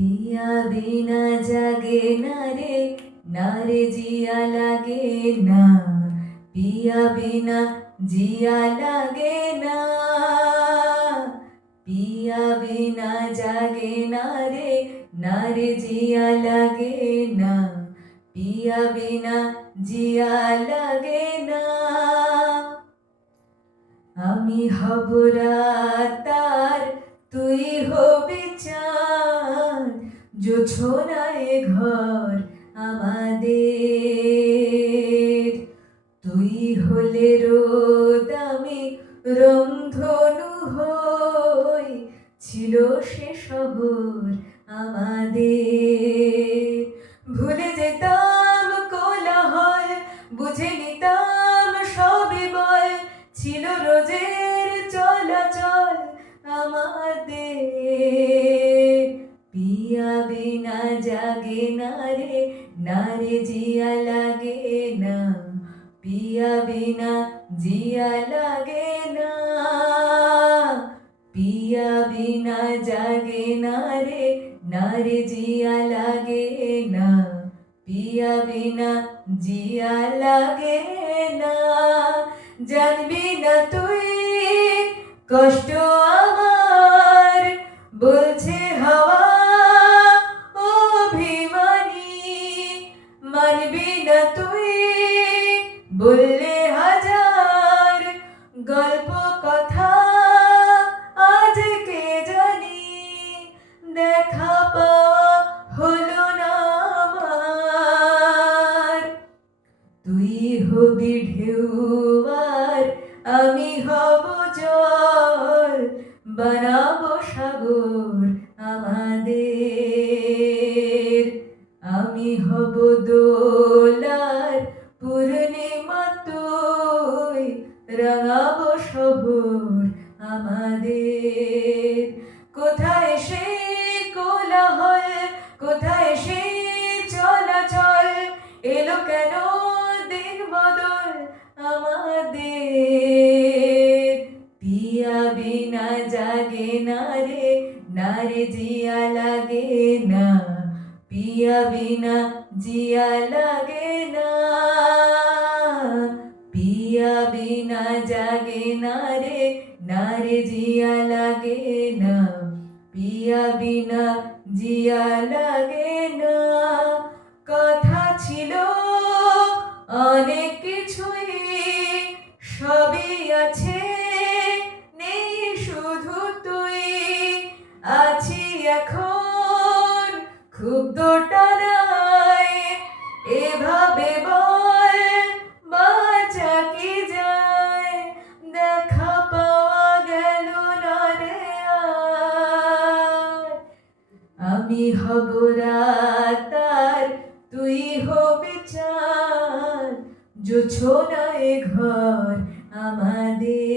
पिया बिना जागे ना रे जिया लागे ना, पिया बिना जिया लागे ना, पिया बिना जागे ना रे जिया लागे ना, पिया बिना जिया लागे ना। আমি হব রাত আর তুই হবি চাঁদ, জোছনায় ঘর আমাদের। তুই হলে রোদ আমি রংধনু হই, ছিল সে শহর আমাদের। ভুলে যেতাম কোলাহল, বুঝে নিতাম সবই বল, ছিল রোজের চলাচল আমাদের। পিয়া বিনা জাগে না রে জিয়া লাগে না, পিয়া বিনা জিয়া লাগে না, পিয়া বিনা জাগে না রে জিয়া লাগে না, পিয়া বিনা জিয়া লাগে না। জানবি না তুই কষ্ট আমার, বলছে হাওয়া অভিমানী, মানবি না তুই বললে হাজার গল্প কথা আজকে জানি, দেখা পাওয়া হলো না আমার। তুই হবি ঢেউ আর আমি হব জল, বানাবো সাগর আমাদের। আমি হব দোলার পূর্ণিমা তুই, রাঙাবো শহর আমাদের। কোথায় সেই কোলাহল, কোথায় সেই চলাচল, এলো কেন দিন বদল আমাদের। পিয়া বিনা জাগে না রে জিয়া লাগে না, পিয়া বিনা জিয়া লাগে না, পিয়া বিনা জাগে না রে জিয়া লাগে না, পিয়া বিনা জিয়া লাগে না। কথা ছিল অনেক কিছুই, সবই আছে নেই শুধু তুই, আছি এখন ক্ষুব্ধ টানায়, এভাবে বল বাঁচা কি যায়, দেখা পাওয়া গেল না রে আর। আমি হব রাত আর তুই হবি চাঁদ, জোছনায় ঘর আমাদের।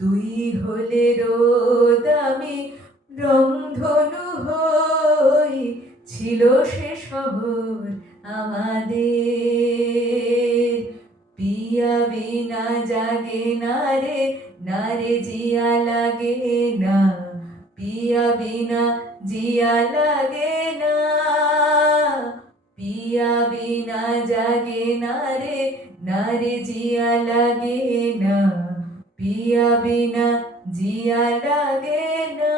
তুই হলে রোদ আমি রংধনু হই, ছিল সে শহর আমাদের। পিয়া বিনা জাগে না রে জিয়া লাগে না, পিয়া বিনা জিয়া লাগে না, পিয়া বিনা জাগে না রে জিয়া লাগে না, পিয়া বিনা জিয়া লাগে না।